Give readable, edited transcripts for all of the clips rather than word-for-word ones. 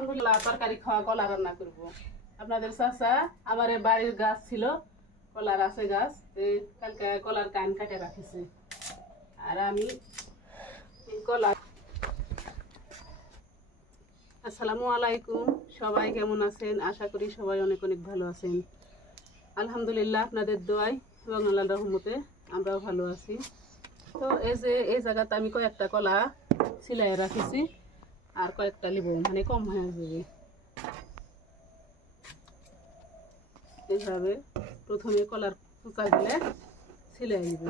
আলহামদুলিল্লাহ তরকারি খাওয়া কলা রান্না করব। আপনাদের চাচা আমার বাড়ির গাছ ছিল, কলার আছে গাছ, কালকে কলার কান কাটে রাখিছে। আর আমি কলা। আসসালামু আলাইকুম, সবাই কেমন আছেন? আশা করি সবাই অনেক অনেক ভালো আছেন। আলহামদুলিল্লাহ আপনাদের দোয়ায় এবং আল্লাহর রহমতে আমরাও ভালো আছি। তো এই জায়গাতে আমি কয়েকটা কলা সিলাই রাখেছি, আর কয়েকটা লিব, মানে কম হয়ে যাবে। এইভাবে প্রথমে কলার কুচাগুলো সিলাই দিব।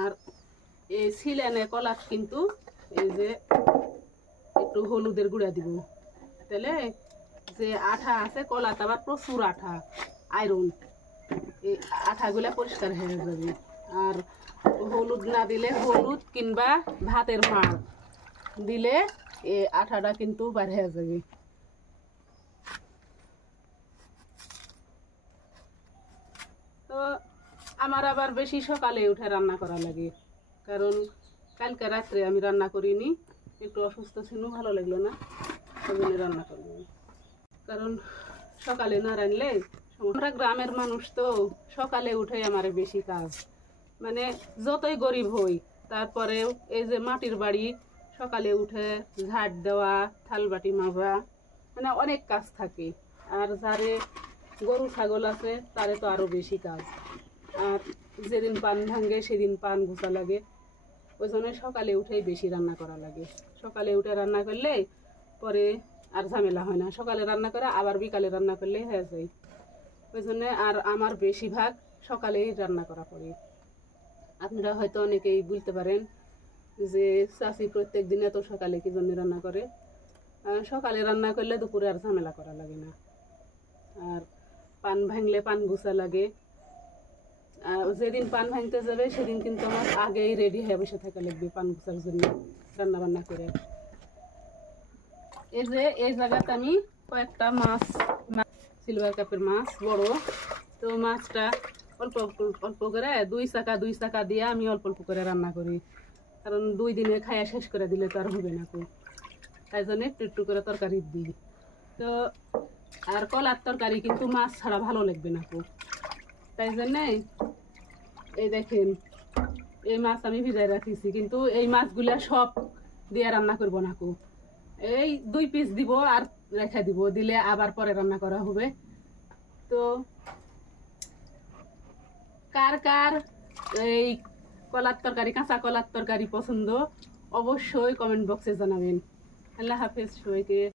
আর এই সিলানে কলা কিন্তু এই যে একটু হলুদের গুঁড়া দিব, তাহলে যে আঠা আছে কলাতে আবার প্রচুর আঠা, আয়রন, এই আঠাগুলা পরিষ্কার হয়ে যাবে। আর হলুদ না দিলে, হলুদ কিংবা ভাতের মাড় দিলে এই আঠাটা কিন্তু বার হয়ে যাবে। তো আমার আবার বেশি সকালে উঠে রান্না করা লাগে, কারণ কালকে রাত্রে আমি রান্না করিনি, একটু অসুস্থ ছিল, ভালো লাগলো না, ওই জন্য রান্না করবো। কারণ সকালে না রানলে, আমরা গ্রামের মানুষ তো সকালে উঠে আমার বেশি কাজ, মানে যতই গরিব হই তারপরেও এই যে মাটির বাড়ি, সকালে উঠে ঝাড় দেওয়া, থালবাটি মাজা, মানে অনেক কাজ থাকে। আর যারে গরু ছাগল আছে তারে তো আরো বেশি কাজ। আর যেদিন পান ভাঙে সেদিন পান ঘুষা লাগে, ওই জন্য সকালে উঠেই বেশি রান্না করা লাগে। সকালে উঠে রান্না করলে পরে আর ঝামেলা হয় না, সকালে রান্না করে আবার বিকালে রান্না করলে হয়ে যায়। ওই জন্য আর আমার বেশিরভাগ সকালেই রান্না করা পড়ে। আপনারা হয়তো অনেকেই বুঝতে পারেন যে চাষি প্রত্যেক দিন এত সকালে কি জন্য রান্না করে। সকালে রান্না করলে দুপুরে আর ঝামেলা করা লাগে না। আর পান ভাঙলে পান গুছা লাগে, যেদিন পান ভাঙতে যাবে সেদিন কিন্তু আমার আগেই রেডি হয়ে বসে থাকা লাগবে পান গুছার জন্য, রান্না বান্না করে। এই যে এই জায়গাতে আমি কয়েকটা মাছ, সিলভার কাপের মাছ বড়, তো মাছটা অল্প অল্প করে দুই চাকা দিয়ে আমি অল্প অল্প করে রান্না করি, কারণ 2 দিনে খাইয়া শেষ করে দিলে তো আর হবে না, তাই জন্য একটু একটু করে তরকারি দিই। তো আর কলার তরকারি কিন্তু মাছ ছাড়া ভালো লাগবে না, তাই জন্যে এই দেখেন এই মাছ আমি ভিজাই রাখিছি, কিন্তু এই মাছগুলা সব দিয়ে রান্না করবো না, এই 2 পিস দিব আর রেখে দিব, দিলে আবার পরে রান্না করা হবে। তো কার কার এই কলার তরকারি, কাঁচা কলার তরকারি পছন্দ অবশ্যই কমেন্ট বক্সে জানাবেন। আল্লাহ হাফেজ সবাইকে।